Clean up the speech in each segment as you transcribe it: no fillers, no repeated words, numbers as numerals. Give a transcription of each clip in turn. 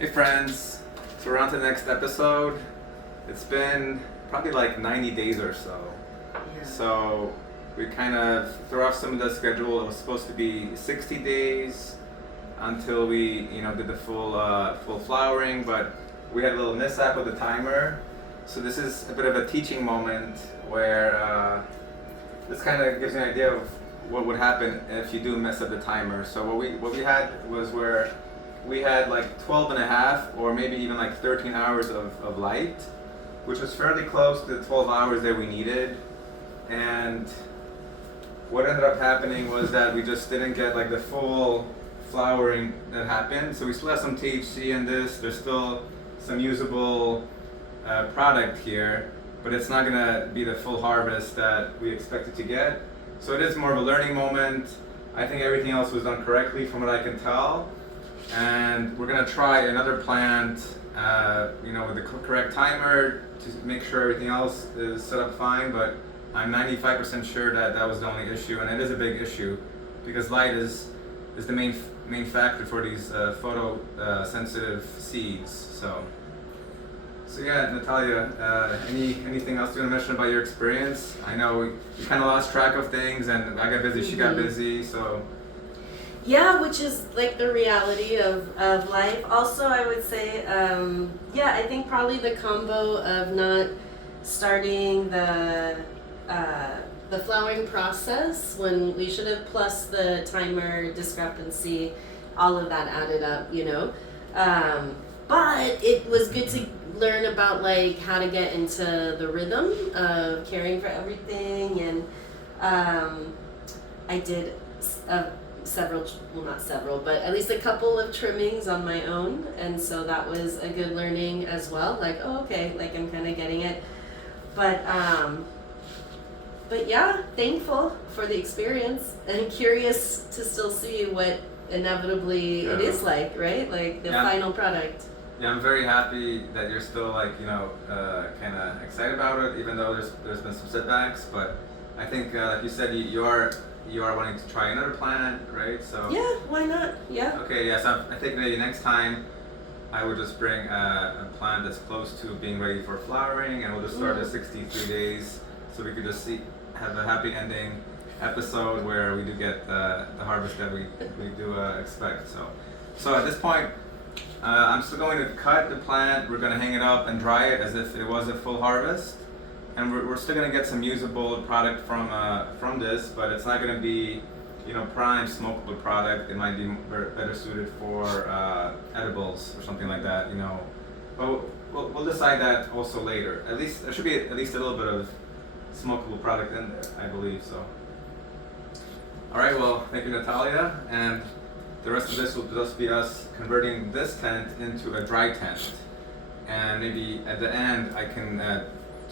Hey friends, so we're on to the next episode. It's been probably like 90 days or so. Yeah. So we kind of threw off some of the schedule. It was supposed to be 60 days until we, did the full flowering, but we had a little mishap with the timer. So this is a bit of a teaching moment where this kind of gives you an idea of what would happen if you do mess up the timer. So what we had was where we had like 12 and a half or maybe even like 13 hours of light, which was fairly close to the 12 hours that we needed. And what ended up happening was that we just didn't get like the full flowering that happened. So we still have some THC in this. There's still some usable product here, but it's not gonna be the full harvest that we expected to get. So it is more of a learning moment. I think everything else was done correctly from what I can tell. And we're gonna try another plant, with the correct timer to make sure everything else is set up fine. But I'm 95% sure that that was the only issue, and it is a big issue because light is the main factor for these photo sensitive seeds. So yeah, Natalia, anything else you want to mention about your experience? I know you kind of lost track of things, and I got busy, she got busy, so. Yeah, which is like the reality of life. Also, I would say, I think probably the combo of not starting the flowering process when we should have, plus the timer discrepancy, all of that added up. But it was good to learn about like how to get into the rhythm of caring for everything, and I did several, well, not several, but at least a couple of trimmings on my own, and so that was a good learning as well. Like, oh, okay, like I'm kind of getting it, but yeah, thankful for the experience and curious to still see what inevitably it is like, right? Like the final product. Yeah, I'm very happy that you're still like kind of excited about it, even though there's been some setbacks. But I think, like you said, you are wanting to try another plant, right? So yeah, why not? Yeah. Okay, yeah. So I think maybe next time I would just bring a plant that's close to being ready for flowering, and we'll just start at 63 days, so we could just have a happy ending episode where we do get the harvest that we do expect. So at this point. I'm still going to cut the plant. We're going to hang it up and dry it as if it was a full harvest, and we're still going to get some usable product from this, but it's not going to be, prime smokable product. It might be better suited for edibles or something like that, But we'll decide that also later. At least there should be at least a little bit of smokable product in there, I believe so. All right. Well, thank you, Natalia, and. The rest of this will just be us converting this tent into a dry tent. And maybe at the end I can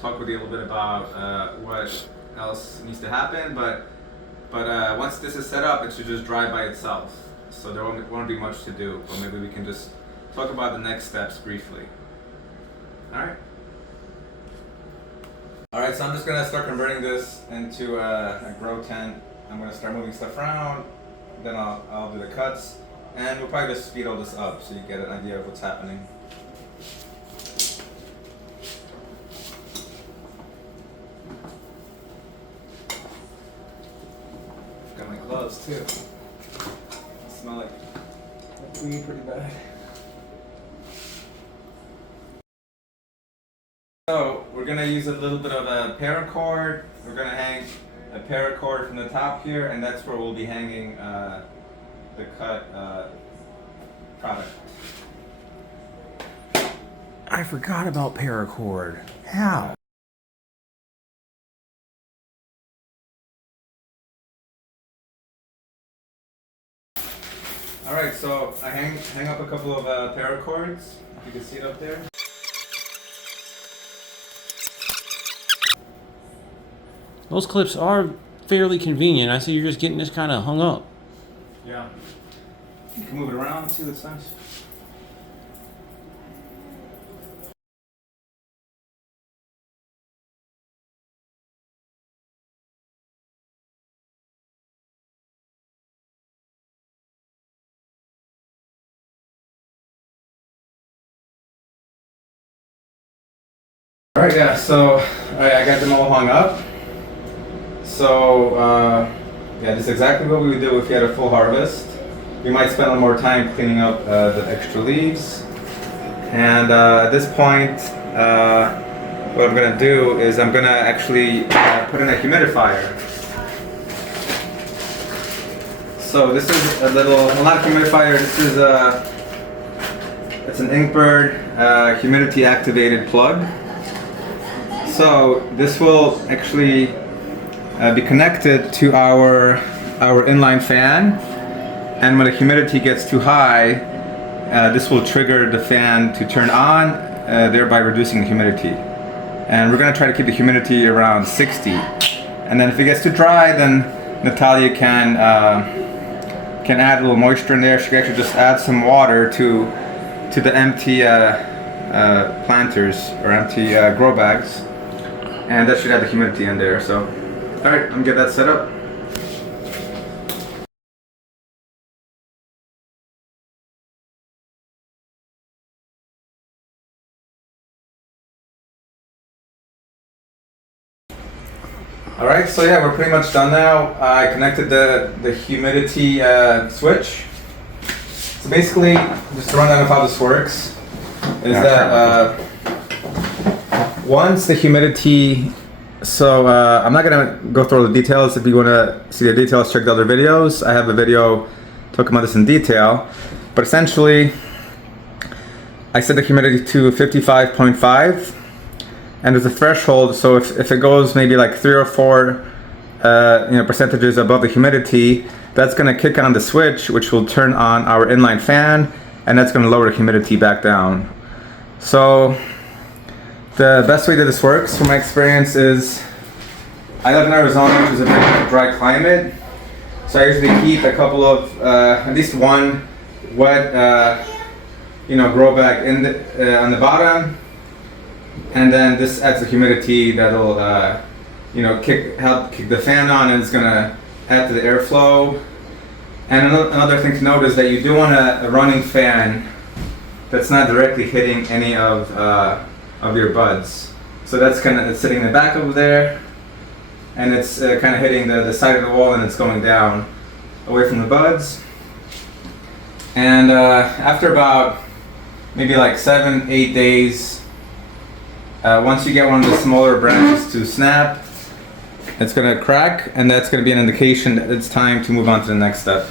talk with you a little bit about what else needs to happen. But once this is set up, it should just dry by itself. So there won't be much to do. But maybe we can just talk about the next steps briefly. Alright. Alright, so I'm just going to start converting this into a grow tent. I'm going to start moving stuff around. Then I'll do the cuts, and we'll probably just speed all this up so you get an idea of what's happening. Got my gloves too. They smell like weed pretty bad. So we're gonna use a little bit of a paracord. We're gonna hang a paracord from the top here, and that's where we'll be hanging the cut product. I forgot about paracord. How? All right, so I hang up a couple of paracords. You can see it up there. Those clips are fairly convenient. I see you're just getting this kind of hung up. Yeah. You can move it around, see the sense. Alright, yeah, so I got them all hung up. So, yeah, this is exactly what we would do if you had a full harvest. We might spend a little more time cleaning up the extra leaves. And at this point, what I'm gonna do is I'm gonna actually put in a humidifier. So this is not a humidifier, this is it's an Inkbird humidity activated plug. So this will actually be connected to our inline fan, and when the humidity gets too high, this will trigger the fan to turn on, thereby reducing the humidity. And we're gonna try to keep the humidity around 60. And then if it gets too dry, then Natalia can add a little moisture in there. She can actually just add some water to the empty planters or empty grow bags, and that should add the humidity in there. So, all right, I'm gonna get that set up. All right, so yeah, we're pretty much done now. I connected the humidity switch. So basically, just to run down of how this works, is that once the humidity, so I'm not gonna go through all the details. If you wanna see the details, check the other videos. I have a video talking about this in detail. But essentially, I set the humidity to 55.5. And there's a threshold, so if it goes maybe like 3 or 4 percentages above the humidity, that's going to kick on the switch, which will turn on our inline fan, and that's going to lower the humidity back down. So the best way that this works, from my experience, is I live in Arizona, which is a very dry climate, so I usually keep a couple of at least one wet grow bag on the bottom. And then this adds the humidity that'll, help kick the fan on, and it's gonna add to the airflow. And another thing to note is that you do want a running fan that's not directly hitting any of your buds. So it's sitting in the back over there, and it's kind of hitting the side of the wall, and it's going down away from the buds. And after about maybe like 7-8 days, once you get one of the smaller branches to snap, it's going to crack, and that's going to be an indication that it's time to move on to the next step.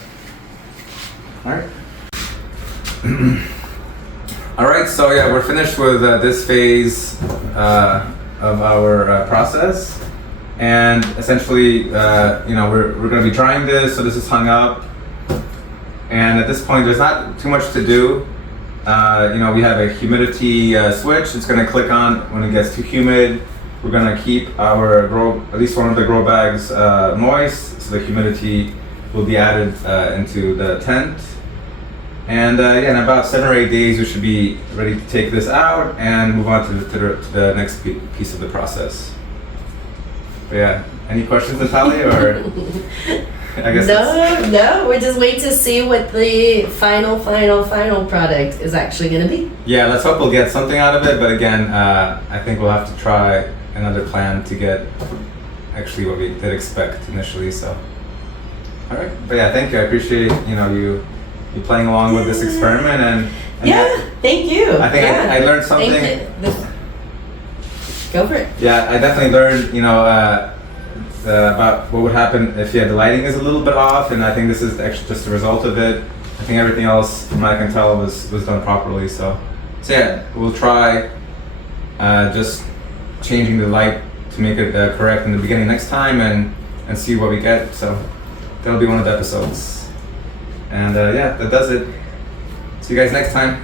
Alright. Alright, so yeah, we're finished with this phase of our process. And essentially, we're going to be trying this, so this is hung up. And at this point, there's not too much to do. We have a humidity switch. It's going to click on when it gets too humid. We're going to keep at least one of the grow bags moist, so the humidity will be added into the tent. And in about 7 or 8 days, we should be ready to take this out and move on to the next piece of the process. But yeah, any questions, Natalia, or? I guess No, we're just waiting to see what the final product is actually going to be. Yeah, let's hope we'll get something out of it, but again, I think we'll have to try another plan to get actually what we did expect initially, so. Alright, but yeah, thank you, I appreciate, you playing along with this experiment, and thank you. I think I learned something. Go for it. Yeah, I definitely learned, about what would happen if the lighting is a little bit off, and I think this is actually just a result of it. I think everything else, from what I can tell, was done properly. So yeah, we'll try just changing the light to make it correct in the beginning next time, and see what we get. So that'll be one of the episodes. And that does it. See you guys next time.